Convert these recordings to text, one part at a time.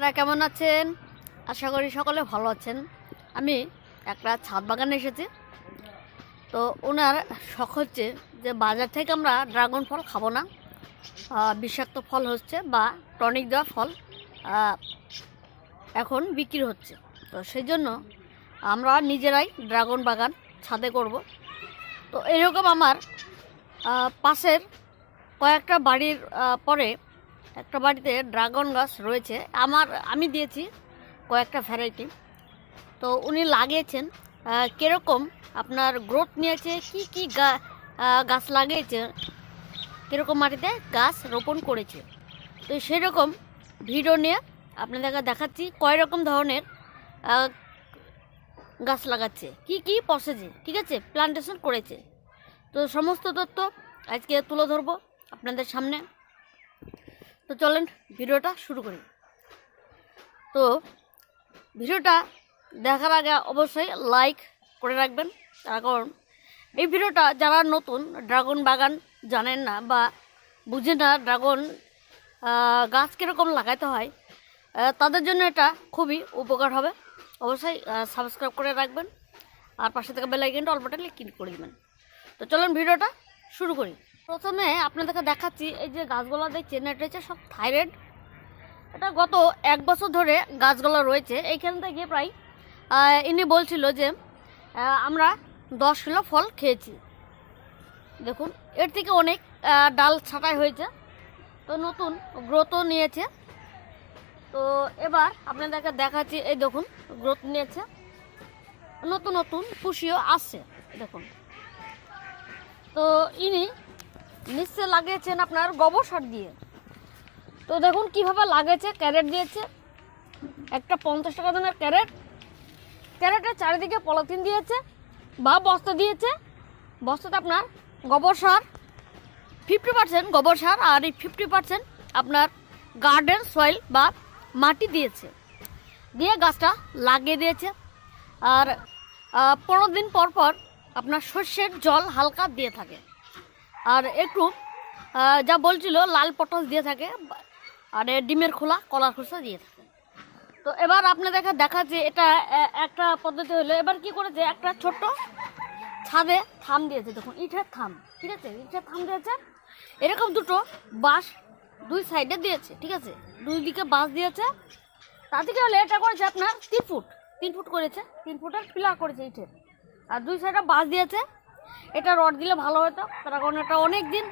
আপনারা কেমন আছেন? আশা করি সকলে ভালো আছেন। আমি একটা ছাদ বাগানে এসেছি। তো ওনার শখ হচ্ছে যে বাজার থেকে আমরা ড্রাগন ফল খাব না। বিষাক্ত ফল হচ্ছে বা টনিক দেওয়া ফল এখন বিক্রি হচ্ছে। তো সেই জন্য আমরা নিজেরাই ড্রাগন বাগান ছাদে করব। তো এরকম আমার পাশের কয়েকটা বাড়ির পরে একটা বাড়িতে ড্রাগন গাছ রয়েছে। আমার, আমি দিয়েছি কয়েকটা ভ্যারাইটি। তো উনি লাগিয়েছেন। কীরকম আপনার গ্রোথ নিয়েছে? কি কি গাছ লাগিয়েছে? কীরকম মাটিতে গাছ রোপণ করেছে? তো সেরকম ভিডিও নিয়ে আপনাদেরকে দেখাচ্ছি কয় রকম ধরনের গাছ লাগাচ্ছে। কি কি প্রসেসে ঠিক আছে? প্লান্টেশন করেছে। তো সমস্ত তথ্য আজকে তুলে ধরবো আপনাদের সামনে। তো চলেন ভিডিওটা শুরু করি। তো ভিডিওটা দেখার আগে অবশ্যই লাইক করে রাখবেন। তার কারণ এই ভিডিওটা যারা নতুন, ড্রাগন বাগান জানেন না বা বুঝে না ড্রাগন গাছ কীরকম লাগাতে হয় তাদের জন্য এটা খুবই উপকার হবে। অবশ্যই সাবস্ক্রাইব করে রাখবেন। আর পাশে থেকে বেলাইকেনটা অল্পটা ক্লিক করে দেবেন। তো চলুন ভিডিওটা শুরু করি। প্রথমে আপনাদেরকে দেখাচ্ছি, এই যে গাছগুলো দেখছেন, এটা হচ্ছে সব থাইরয়েড। এটা গত এক বছর ধরে গাছগুলো রয়েছে। এইখান থেকে প্রায় ইনি বলছিল যে আমরা দশ কিলো ফল খেয়েছি। দেখুন, এর থেকে অনেক ডাল ছাঁটাই হয়েছে। তো নতুন গ্রোথও নিয়েছে। তো এবার আপনাদেরকে দেখাচ্ছি, এই দেখুন, গ্রোথ নিয়েছে। নতুন নতুন খুশিও আসছে, দেখুন। তো ইনি নিশ্চয় লাগিয়েছেন আপনার গোবর সার দিয়ে। তো দেখুন কীভাবে লাগিয়েছে, ক্যারেট দিয়েছে, একটা পঞ্চাশ টাকা দামের ক্যারেট। ক্যারেটের চারিদিকে পলিথিন দিয়েছে বা বস্তা দিয়েছে। বস্তাতে আপনার গোবর সার ফিফটি পার্সেন্ট গোবর সার আর এই ফিফটি পার্সেন্ট আপনার গার্ডেন সয়েল বা মাটি দিয়েছে। দিয়ে গাছটা লাগিয়ে দিয়েছে। আর পনেরো দিন পর পর আপনার শস্যের জল হালকা দিয়ে থাকে। আর একটু যা বলছিল, লাল পটল দিয়ে থাকে, আর ডিমের খোলা কলার খোসা দিয়ে থাকে। তো এবার আপনাদেরকে দেখা যে এটা একটা পদ্ধতি হলো, এবার কি করেছে, একটা ছোট্ট ছাদে থাম দিয়েছে, দেখুন, ইটের থাম, ঠিক আছে? ইটের থাম দিয়েছে, এরকম দুটো বাঁশ দুই সাইডে দিয়েছে, ঠিক আছে? দুই দিকে বাঁশ দিয়েছে, তার থেকে হলে, এটা করেছে আপনার তিন ফুট তিন ফুট করেছে, তিন ফুটের পিলার করেছে ইটের। আর দুই সাইডে বাঁশ দিয়েছে এটা রড দিলে ভালো হতো। কারণ এটা অনেক দিন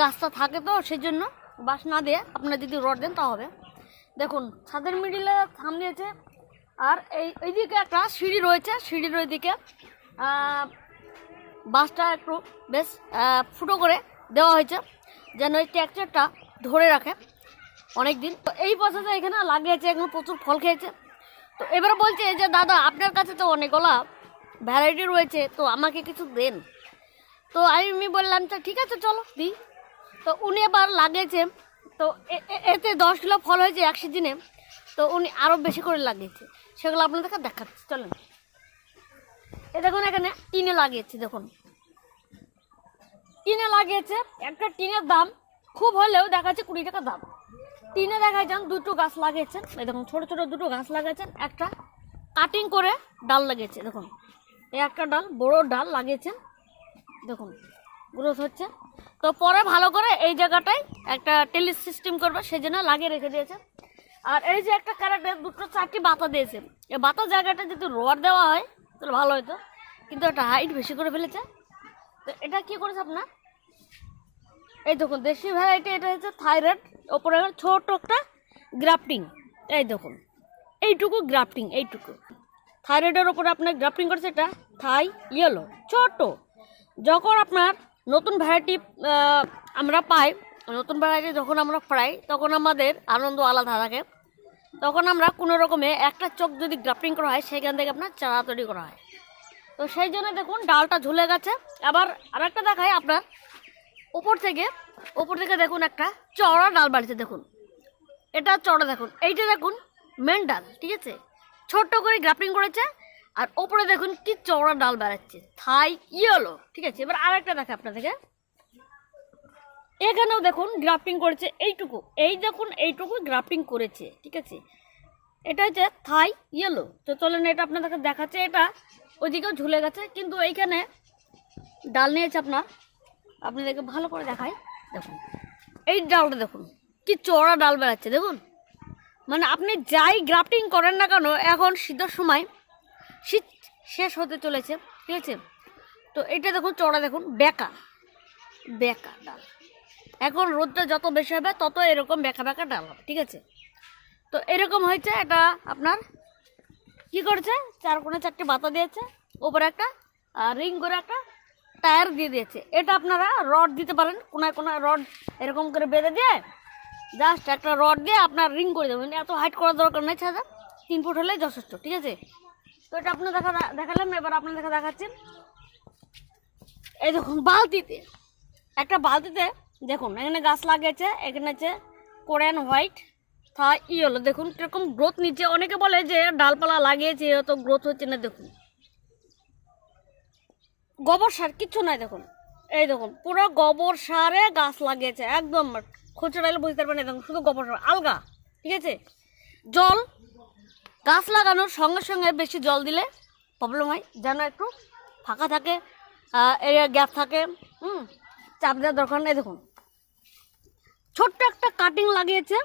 গাছটা থাকে তো সেই জন্য বাঁশ না দিয়ে আপনারা যদি রড দেন তা হবে। দেখুন, ছাদের মিডিলে থাম দিয়েছে আর এই, এইদিকে একটা সিঁড়ি রয়েছে, সিঁড়ির ওইদিকে বাঁশটা একটু বেশ ফুটো করে দেওয়া হয়েছে, যেন এই ট্র্যাকচারটা ধরে রাখে অনেক দিন তো এই বছরে এখানে লাগিয়েছে, এখন প্রচুর ফল খেয়েছে। তো এবার বলছে যে দাদা, আপনার কাছে তো অনেকগুলা ভ্যারাইটি রয়েছে, তো আমাকে কিছু দেন। তো আমি বললাম, তো ঠিক আছে, চলো, দিই। তো উনি এবার লাগিয়েছে। তো এতে দশ কিলো ফল হয়েছে একশো দিনে। তো উনি আরও বেশি করে লাগিয়েছে। সেগুলো আপনাদেরকে দেখাচ্ছি, চলেন। এ দেখুন, এখানে টিনে লাগিয়েছে, দেখুন। টিনে লাগিয়েছে, একটা টিনের দাম খুব হলেও দেখা যাচ্ছে কুড়ি টাকা দাম। টিনে দেখা যান, দুটো গাছ লাগিয়েছেন। এই দেখুন, ছোটো ছোটো দুটো গাছ লাগিয়েছেন। একটা কাটিং করে ডাল লাগিয়েছে, দেখুন। এই একটা ডাল, বড় ডাল লাগিয়েছেন। দেখুন গ্রোথ হচ্ছে। তো পরে ভালো করে এই জায়গাটায় একটা টেলি সিস্টেম করবে সেই জন্য লাগিয়ে রেখে দিয়েছে। আর এই যে একটা ক্যারেটে দুটো চারটি বাতা দিয়েছে, এই বাতা জায়গাটা যদি রোয়ার দেওয়া হয়, তাহলে ভালো হতো। কিন্তু এটা হাইট বেশি করে ফেলেছে। তো এটা কি করেছে আপনার? এই দেখুন, দেশি ভ্যারাইটি এটা হচ্ছে থাইরয়েড ওপরে ছোট একটা গ্রাফটিং এই দেখুন, এইটুকু গ্রাফটিং এইটুকু। থাইরয়েডের ওপরে আপনার গ্রাফটিং করেছে এটা থাই ইয়েলো ছোট। যখন আপনার নতুন ভ্যারাইটি আমরা পাই, নতুন ভ্যারাইটি যখন আমরা পাই তখন আমাদের আনন্দ আলাদা থাকে। তখন আমরা কোনো রকমে একটা চোখ যদি গ্রাফটিং করা হয়, সেখান থেকে আপনার চারা তৈরি করা হয়। তো সেই জন্য দেখুন, ডালটা ঝুলে গেছে। আবার আরেকটা দেখায় আপনার। উপর থেকে উপর থেকে দেখুন একটা চড়া ডাল বাড়িতে দেখুন। এটা চড়া দেখুন। এইটা দেখুন মেন ডাল, ঠিক আছে? ছোট্ট করে গ্রাফটিং করেছে। আর ওপরে দেখুন কি চওড়া ডাল বেড়াচ্ছে। থাই ইয়েলো, ঠিক আছে? এবার আরেকটা দেখে আপনাদেরকে। এখানেও দেখুন গ্রাফটিং করেছে এইটুকু। এই দেখুন এইটুকু গ্রাফটিং করেছে, ঠিক আছে? এটা হচ্ছে থাই ইয়েলো। তো চলেন এটা আপনাদেরকে দেখাচ্ছে। এটা ওইদিকেও ঝুলে গেছে, কিন্তু এইখানে ডাল নিয়েছে আপনার। আপনাদেরকে ভালো করে দেখাই। দেখুন, এই ডালটা দেখুন, কি চড়া ডাল বেড়াচ্ছে, দেখুন? মানে আপনি যাই গ্রাফটিং করেন না কেন, এখন শীতের সময় শীত শেষ হতে চলেছে, ঠিক আছে? তো এটা দেখুন চড়া দেখুন, বেকা। বেকা ডাল। এখন রোদটা যত বেশি হবে, তত এরকম বেকা বেকা ডাল হবে, ঠিক আছে? তো এরকম হয়েছে, এটা আপনার কি করেছে? চার কোণে চারটে বাতা দিয়েছে, ওপরে একটা রিং করে একটা টায়ার দিয়ে দিয়েছে। এটা আপনারা রড দিতে পারেন, কোনায় কোনায় রড এরকম করে বেঁধে দিয়ে, জাস্ট একটা রড দিয়ে আপনার রিং করে দেবেন। এত হাইট করার দরকার নেই ছাদা তিন ফুট হলেই যথেষ্ট, ঠিক আছে? তো এটা আপনার দেখা দেখালাম এবার আপনার দেখা দেখাচ্ছেন। এই দেখুন বালতিতে। একটা বালতিতে দেখুন এখানে গাছ লাগিয়েছে এখানে আছে কোরিয়ান হোয়াইট থা ইয়েলো। দেখুন কীরকম গ্রোথ নিচ্ছে। অনেকে বলে যে ডালপালা লাগিয়েছে তো গ্রোথ হচ্ছে না দেখুন। গোবর সার কিচ্ছু নাই দেখুন। এই দেখুন পুরো গোবর সারে গাছ লাগিয়েছে একদম। খুচরাইলে বুঝতে পারবেন না, দেখুন শুধু গোবর সার আলগা ঠিক আছে? জল গাছ লাগানোর সঙ্গে সঙ্গে বেশি জল দিলে প্রবলেম হয়। যেন একটু ফাঁকা থাকে এরিয়া গ্যাপ থাকে। হুম, চাপ দেওয়ার দরকার নেই। দেখুন, ছোট্ট একটা কাটিং লাগিয়েছে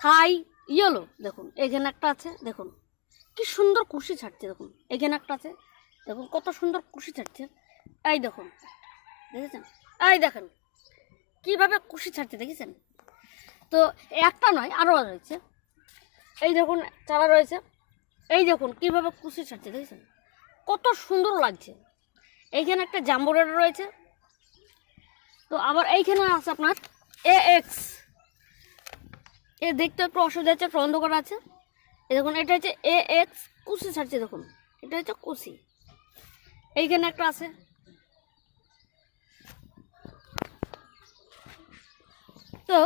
থাই ইয়েলো দেখুন, এখানে একটা আছে, দেখুন। কি সুন্দর কুশি ছাড়ছে, দেখুন, এখানে একটা আছে। দেখুন, কত সুন্দর কুশি ছাড়ছে। এই দেখুন, দেখেছেন? এই দেখেন, কীভাবে কুশি ছাড়ছে, দেখেছেন? তো একটা নয় আরও রয়েছে দেখুন, চারা রয়েছে। এই দেখুন, কীভাবে কুশি ছাড়ছে, দেখেছেন? কত সুন্দর লাগছে। এইখানে একটা জাম্বুরের রয়েছে। তো আবার এইখানে আছে আপনার এ এক্স এ দেখতে একটু অসুবিধা হচ্ছে, একটু অন্ধকার আছে। এ দেখুন, এটা হচ্ছে এ এক্স কুশি ছাড়ছে, দেখুন। এটা হচ্ছে কুশি। এইখানে একটা আছে। তো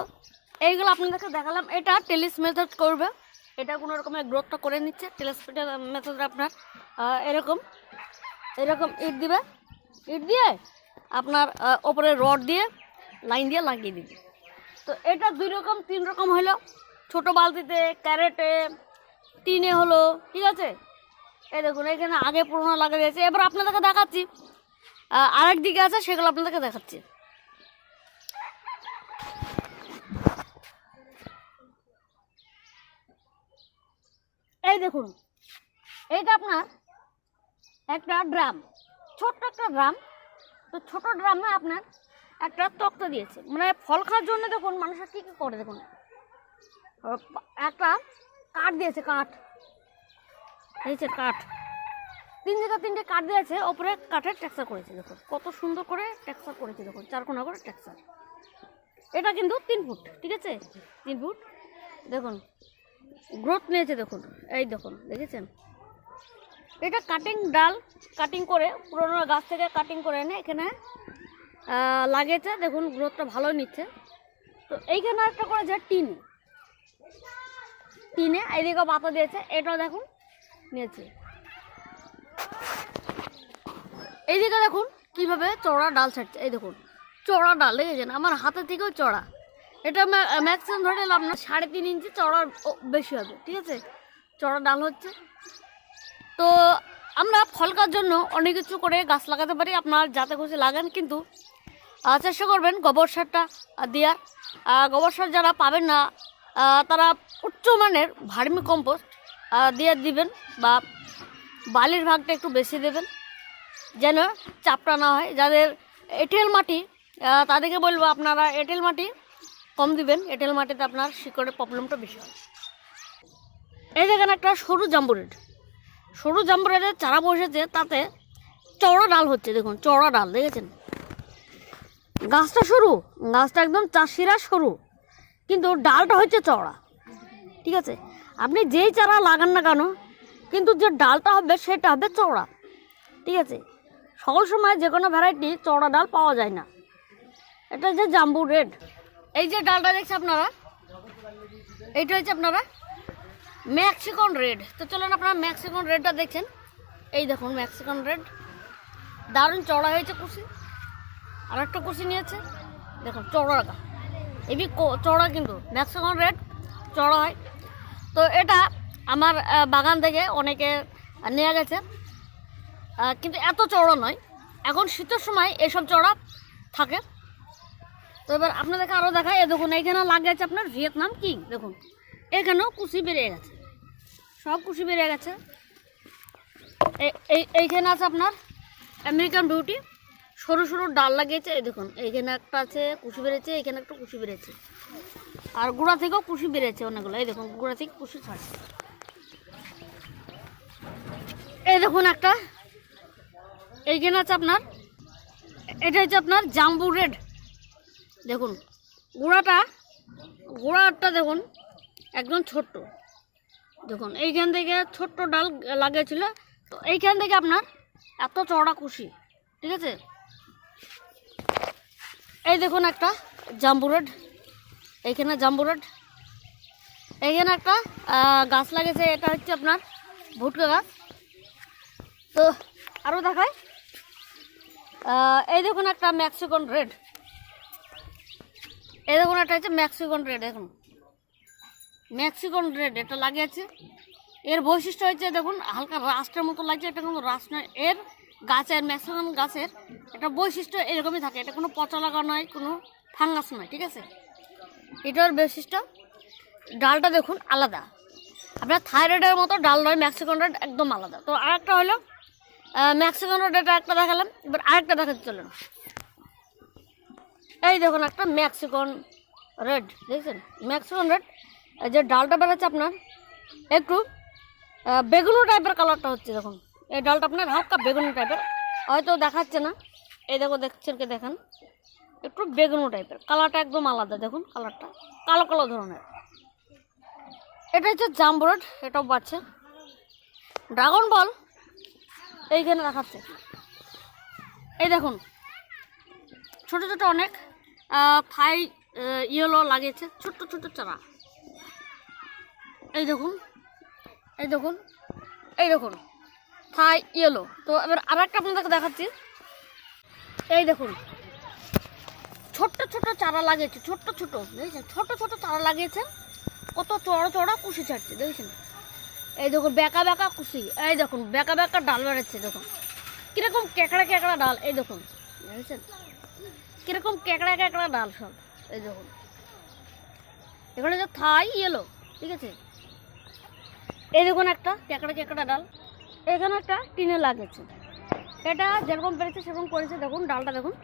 এইগুলো আপনাদেরকে দেখালাম। এটা টেলিস মেথড করবে। এটা কোনো রকমের গ্রোথটা করে নিচ্ছে। টেলিস মেথড আপনার এরকম এরকম ইট দিবে। ইট দিয়ে আপনার ওপরে রড দিয়ে লাইন দিয়ে লাগিয়ে দিবে। তো এটা দুই রকম, তিন রকম হলো। ছোট বালতিতে ক্যারেটে টিনে হলো, ঠিক আছে? এই দেখুন, এখানে আগে পুরোনো লাগা দিয়েছে। এবার আপনাদেরকে দেখাচ্ছি। আরেক দিকে আছে, সেগুলো আপনাদেরকে দেখাচ্ছি। এই দেখুন, এইটা আপনার একটা ড্রাম, ছোট্ট একটা ড্রাম। তো ছোট ড্রামে আপনার একটা তক্তা দিয়েছে। মানে ফল খাওয়ার জন্য দেখুন, মানুষের কী কী করে দেখুন? একটা কাঠ দিয়েছে কাঠ। দিয়েছে কাঠ। তিন জায়গা তিনটে কাঠ দিয়েছে, ওপরে কাঠের টেক্সচার করেছে, দেখুন। কত সুন্দর করে টেক্সচার করেছে, দেখুন। চার কোনা করে টেক্সচার এটা কিন্তু তিন ফুট, ঠিক আছে? তিন ফুট। দেখুন গ্রোথ নিয়েছে দেখুন। এই দেখুন, দেখেছেন? এটা কাটিং ডাল কাটিং করে, পুরোনো গাছ থেকে কাটিং করে এনে এখানে লাগিয়েছে। দেখুন গ্রোথটা ভালোই নিচ্ছে। তো এইখানে একটা করেছে টিনে। টিনে এইদিকে পাতা দিয়েছে, এটাও দেখুন, নিয়েছে। এইদিকে দেখুন, কীভাবে চড়া ডাল ছাড়ছে। এই দেখুন চড়া ডাল, দেখেছেন? আমার হাতের থেকেও চড়া এটা ম্যাক্সিমাম ধরে না, সাড়ে তিন ইঞ্চি চড়ার বেশি হবে, ঠিক আছে? চড়া ডাল হচ্ছে। তো আমরা ফলকার জন্য অনেক কিছু করে গাছ লাগাতে পারি, আপনার যাতে খুশি লাগান, কিন্তু চেষ্টা করবেন গোবর সারটা দেওয়ার। গোবর সার যারা পাবেন না তারা উচ্চমানের ভার্মি কম্পোস্ট দিয়ে দিবেন বা বালির ভাগটা একটু বেশি দেবেন, যেন চাপটা না হয়। যাদের এঁটেল মাটি তাদেরকে বলব আপনারা এঁটেল মাটি কম দিবেন, এঁটেল মাটিতে আপনার শিকড়ের প্রবলেমটা বেশি হয় এই দেখেন একটা সরু জাম্বুরেট। সরু জাম্বুরেটের চারা বসেছে, তাতে চওড়া ডাল হচ্ছে, দেখুন, চওড়া ডাল, দেখেছেন? গাছটা সরু, গাছটা একদম চাষিরা সরু, কিন্তু ডালটা হচ্ছে চওড়া, ঠিক আছে? আপনি যেই চারা লাগান না কেন, কিন্তু যে ডালটা হবে, সেটা হবে চওড়া, ঠিক আছে? সকল সময় যে কোনো ভ্যারাইটি চওড়া ডাল পাওয়া যায় না। এটা যে জাম্বু রেড এই যে ডালটা দেখছে আপনারা? এইটা হচ্ছে আপনারা? ম্যাক্সিকন রেড তো চলুন আপনারা ম্যাক্সিকন রেডটা দেখছেন। এই দেখুন ম্যাক্সিকন রেড দারুণ চড়া হয়েছে কুশি আর একটা কুশি নিয়েছে। দেখুন চড়া এবি চড়া কিন্তু। ম্যাক্সিকন রেড চড়া হয়। তো এটা আমার বাগান থেকে অনেকে নিয়ে গেছে। কিন্তু এত চড়া নয়। এখন শীতের সময় এসব চড়া থাকে। তো এবার আপনাদেরকে আরও দেখায় দেখুন এইখানে লাগিয়েছে আপনার ভিয়েতনাম কিং, দেখুন। এখানেও কুশি বেরিয়ে গেছে। সব কুশি বেরিয়ে গেছে। এইখানে আছে আপনার আমেরিকান বিউটি। সরু সরু ডাল লাগিয়েছে, এই দেখুন, এইখানে একটা আছে, কুশি বেড়েছে এখানে একটা কুশি বেড়েছে আর গোড়া থেকেও কুশি বেড়েছে অনেকগুলো। এই দেখুন, গোড়া থেকে কুশি ছাড়ছে এই দেখুন একটা। এইখানে আছে আপনার, এটা হচ্ছে আপনার জাম্বু রেড। দেখুন। গোড়াটা গোড়াটা দেখুন, একদম ছোট্ট। দেখুন, এইখান থেকে ছোট্ট ডাল লাগিয়েছিল। তো এইখান থেকে আপনার এত চড়া খুশি ঠিক আছে? এই দেখুন একটা জাম্বু রেড, এইখানে জাম্বু রেড। এইখানে একটা গাছ লাগিয়েছে, এটা হচ্ছে আপনার ভুটকা গাছ। তো আরও দেখায় এই দেখুন একটা ম্যাক্সিকন রেড। এই দেখুন একটা হচ্ছে ম্যাক্সিকন রেড দেখুন। ম্যাক্সিকন রেড এটা লাগিয়েছে এর বৈশিষ্ট্য হচ্ছে, দেখুন, হালকা রাস্টের মতো লাগছে, এটা কোনো রাস্ট নয়। এর গাছের ম্যাক্সিমাম গাছের একটা বৈশিষ্ট্য এরকমই থাকে। এটা কোনো পচা লাগা নয়, কোনো ফাঙ্গাস নয়, ঠিক আছে? এটার বৈশিষ্ট্য, ডালটা দেখুন, আলাদা। আপনার থাইরয়েডের মতো ডাল নয় ম্যাক্সিকন রেড একদম আলাদা। তো আরেকটা হলো ম্যাক্সিকন রেড এটা একটা দেখালাম। এবার আরেকটা দেখাতে চলেন। এই দেখুন, একটা ম্যাক্সিকন রেড দেখছেন? ম্যাক্সিকন রেড যে ডালটা বেরোচ্ছে আপনার, একটু বেগুনি টাইপের কালারটা হচ্ছে, দেখুন। এই ডালটা আপনার হালকা বেগুনি টাইপের হয়তো দেখাচ্ছে না। এই দেখো, দেখছেন কে দেখেন? একটু বেগুনি টাইপের কালারটা একদম আলাদা, দেখুন কালারটা কালো কালো ধরনের। এটা হচ্ছে জাম্বুরেড এটাও পাচ্ছে। ড্রাগন বল এইখানে দেখাচ্ছে। এই দেখুন, ছোট ছোট অনেক। থাই ইয়েলো লাগিয়েছে। ছোট্ট ছোট্ট চারা। এই দেখুন এই দেখুন এই দেখুন থাই ইয়েলো। তো এবার আর একটা আপনাদেরকে দেখাচ্ছি। এই দেখুন, ছোট্ট ছোট্ট চারা লাগিয়েছে, ছোট্ট ছোট দেখেছেন? ছোট ছোট চারা লাগিয়েছে। কত চড়া চড়া কুশি ছাড়ছে, দেখেছেন? এই দেখুন, বেঁকা বেঁকা কুশি। এই দেখুন, বেঁকা বেঁকা ডাল বেড়াচ্ছে, দেখুন। কীরকম কেকড়া কেকড়া ডাল, এই দেখুন, দেখেছেন? কীরকম কেকড়া কেকড়া ডাল সব, এই দেখুন। এখানে যে থাই এলো ঠিক আছে? এই দেখুন একটা কেকড়া কেকড়া ডাল। এখানে একটা টিনে লাগেছে। এটা যেরকম পেরেছে সেরকম করেছে। দেখুন, ডালটা দেখুন।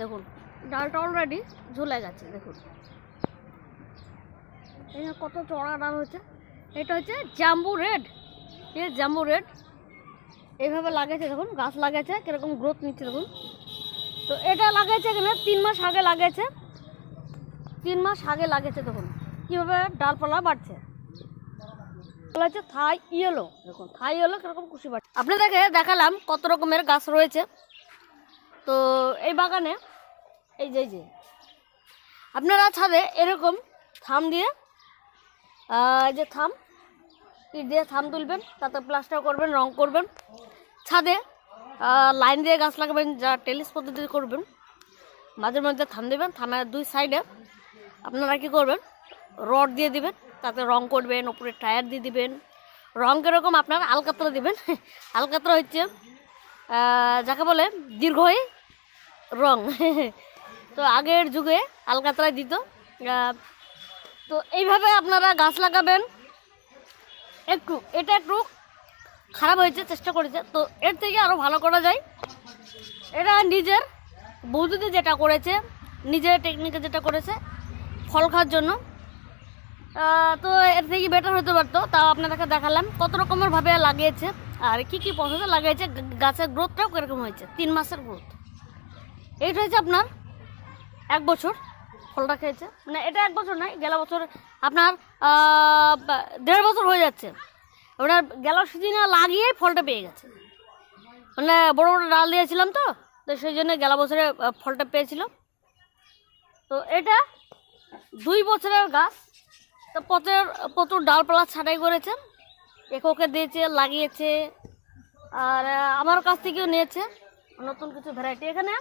দেখুন, ডালটা অলরেডি ঝুলে গেছে, দেখুন। এখানে কত চড়া ডাল হচ্ছে এটা হচ্ছে জাম্বু রেড। ঠিক আছে? জাম্বু রেড। এইভাবে লাগাইছে দেখুন, গাছ লাগাইছে কীরকম গ্রোথ নিচ্ছে, দেখুন। তো এটা লাগাইছে এখানে, তিন মাস আগে লাগাইছে। তিন মাস আগে লাগিয়েছে দেখুন কীভাবে ডালপালা বাড়ছে? হচ্ছে থাই ইয়েলো। দেখুন, থাই ইয়েলো কীরকম খুশি বাড়ছে। আপনাদেরকে দেখালাম কত রকমের গাছ রয়েছে। তো এই বাগানে, এই যে যে, আপনারা ছাদে এরকম থাম দিয়ে যে থাম, ইট দিয়ে থাম তুলবেন, তাতে প্লাস্টার করবেন, রং করবেন। ছাদে লাইন দিয়ে গাছ লাগাবেন, যা টেলিস পদ্ধতি করবেন। মাঝে মধ্যে থাম দেবেন, থামের দুই সাইডে। আপনারা কি করবেন? রড দিয়ে দিবেন, তাতে রং করবেন, ওপরে টায়ার দিয়ে দিবেন। রং কীরকম? আপনারা আলকাতরা দিবেন। আলকাতরা হচ্ছে যাকে বলে দীর্ঘই রং। তো আগের যুগে আলকাতরায় দিত। তো এইভাবে আপনারা গাছ লাগাবেন। একটু, এটা একটু খারাপ হয়েছে, চেষ্টা করেছে। তো এর থেকে আরও ভালো করা যায়। এটা নিজের বৌদিতে যেটা করেছে, নিজের টেকনিকে যেটা করেছে, ফল খাওয়ার জন্য। তো এর থেকে বেটার হতে পারতো, তাও আপনাদেরকে দেখালাম কত রকমের ভাবে লাগিয়েছে, আর কি কি প্রসেসে লাগিয়েছে গাছের গ্রোথটাও কীরকম হয়েছে, তিন মাসের গ্রোথ এইটা হয়েছে আপনার এক বছর ফলটা খেয়েছে। মানে এটা এক বছর নয়, গেলা বছর আপনার দেড় বছর হয়ে যাচ্ছে। ওনার গেল সিজনে লাগিয়েই ফলটা পেয়ে গেছে। মানে বড় বড় ডাল দিয়েছিলাম তো তো সেই জন্য গেলা বছরে ফলটা পেয়েছিল তো এটা দুই বছরের গাছ, তো প্রচুর প্রচুর ডালপালা ছাঁটাই করেছে, এককে দিয়েছে, লাগিয়েছে, আর আমার কাছ থেকেও নিয়েছে, নতুন কিছু ভ্যারাইটি এখানে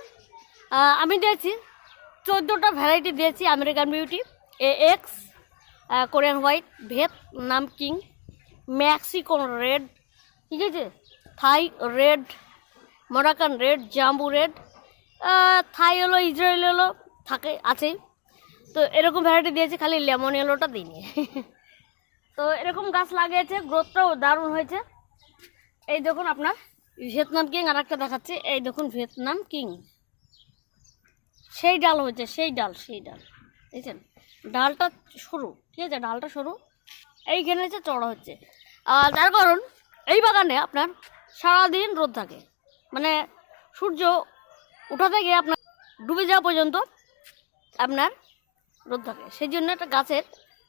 আমি দিয়েছি, চোদ্দোটা ভ্যারাইটি দিয়েছি আমেরিকান বিউটি এ এক্স কোরিয়ান হোয়াইট ভেত নাম কিং ম্যাক্সিকন রেড, ঠিক আছে? Thai red, Moroccan red, Jambu red Thai হলো, ইসরায়েল হলো, থাকে আছেই তো এরকম ভ্যারাইটি দিয়েছে, খালি লেমন এলোটা দিইনি। তো এরকম গাছ লাগিয়েছে গ্রোথটাও দারুণ হয়েছে। এই দেখুন আপনার, ভিয়েতনাম কিং আর একটা দেখাচ্ছে। এই দেখুন, ভিয়েতনাম কিং। সেই ডাল হয়েছে, সেই ডাল সেই ডাল। দেখছেন? ডালটা সরু ঠিক আছে? ডালটা সরু এইখানে হচ্ছে চড়া হচ্ছে। তার কারণ, এই বাগানে আপনার সারাদিন রোদ থাকে। মানে সূর্য উঠা থেকে আপনার ডুবে যাওয়া পর্যন্ত আপনার রোদ থাকে। সেই জন্য একটা গাছের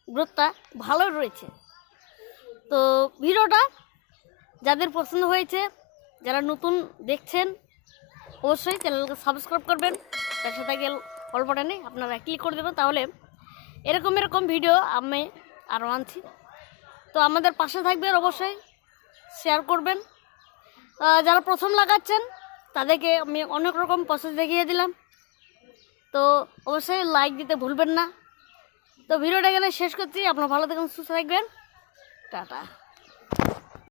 গ্রোথটা ভালো রয়েছে। তো ভিডিওটা যাদের পছন্দ হয়েছে, যারা নতুন দেখছেন, অবশ্যই চ্যানেলকে সাবস্ক্রাইব করবেন। তার সাথে গেল অল বাটনে আপনারা ক্লিক করে দেবেন, তাহলে এরকম এরকম ভিডিও আমি আরও আনছি। তো আমাদের পাশে থাকবেন অবশ্যই। শেয়ার করবেন। যারা প্রথম লাগাচ্ছেন, তাদেরকে আমি অনেক রকম প্রসেস দেখিয়ে দিলাম। তো অবশ্যই লাইক দিতে ভুলবেন না। তো ভিডিওটা এখানে শেষ করছি। আপনার ভালো থাকুন, সুস্থ থাকবেন। টাটা।